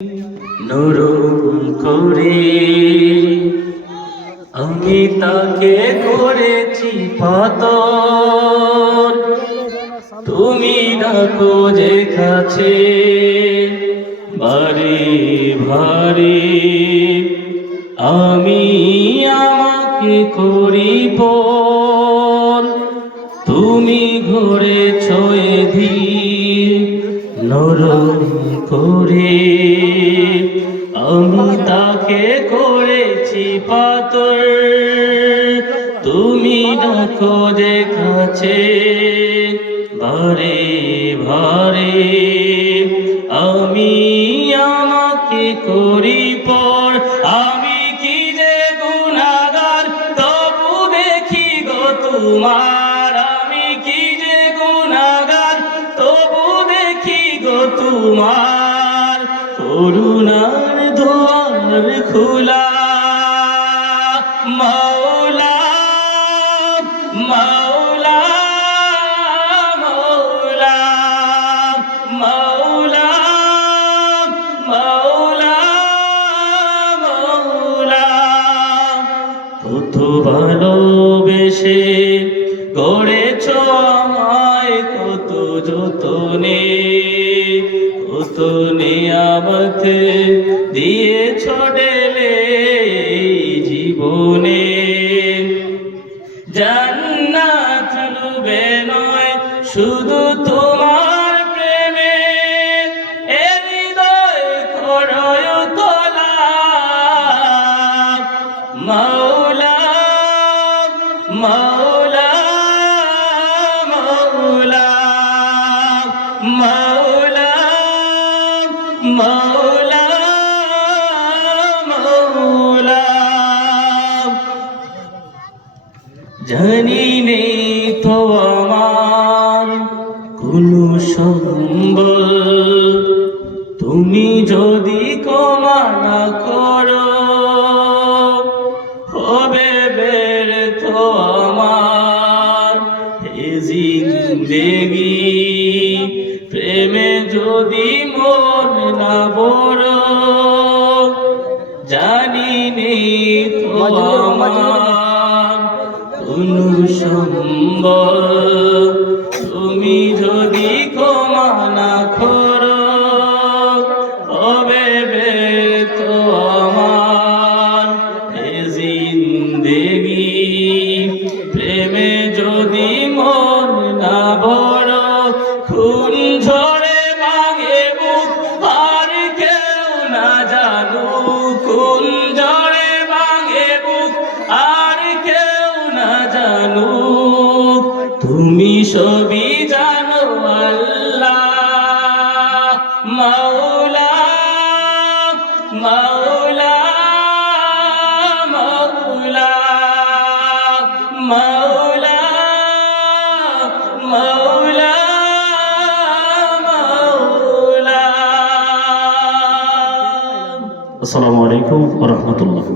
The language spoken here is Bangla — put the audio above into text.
নরম করে আমি তাকে করেছি পাতর, তুমি ডাকো যে কাছে বারে ভারে, আমি আমাকে করি পর, তুমি ঘুরেছ এদিন নরম করে, আমি তাকে করেছি পাতর, তুমি ডাকো যে কাছে ভারে ভারে, আমি আমাকে করি পর, আমি কি যে গুনাহগার তবু দেখি গো তোমার, আমি কি যে গুনাহগার তবু দেখি গো তোমার, করুণার দুয়ার খোলা মাওলা মাওলা মাওলা মাওলা মাওলা মাওলা, কত ভালোবেসে গড়েছ আমায় কত যতনে, কত নিয়ামত দিয়েছ ঢেলে জীবনে, জান্নাত লুবে নয় শুধু তোমার প্রেমে, এ হৃদয় করয় তোলা মাওলা মাওলা মাওলা মাওলা মাওলা মাওলা, জানি নেই তো আমার কোনো সম্বল, তুমি যদি ক্ষমা না করো হবে ব্যর্থ আমার এ জিন্দেগি, প্রেমে যদি মন না বড়, জানি নেই তো আমার কোনো সম্বল, তুমি যদি ক্ষমা না করো হবে ব্যর্থ আমার এ জিন্দেগি, প্রেমে যদি মন না বড়, খুন ঝরে ভাঙে বুক আর কেউ না জানো, খুন ঝরে ভাঙে বুক আর কেউ না জানো, তুমি সবই জানো আল্লাহ মাওলা মাওলা মাওলা মাওলা মাওলা মাওলা। আসসালামু আলাইকুম ওয়া রাহমাতুল্লাহ।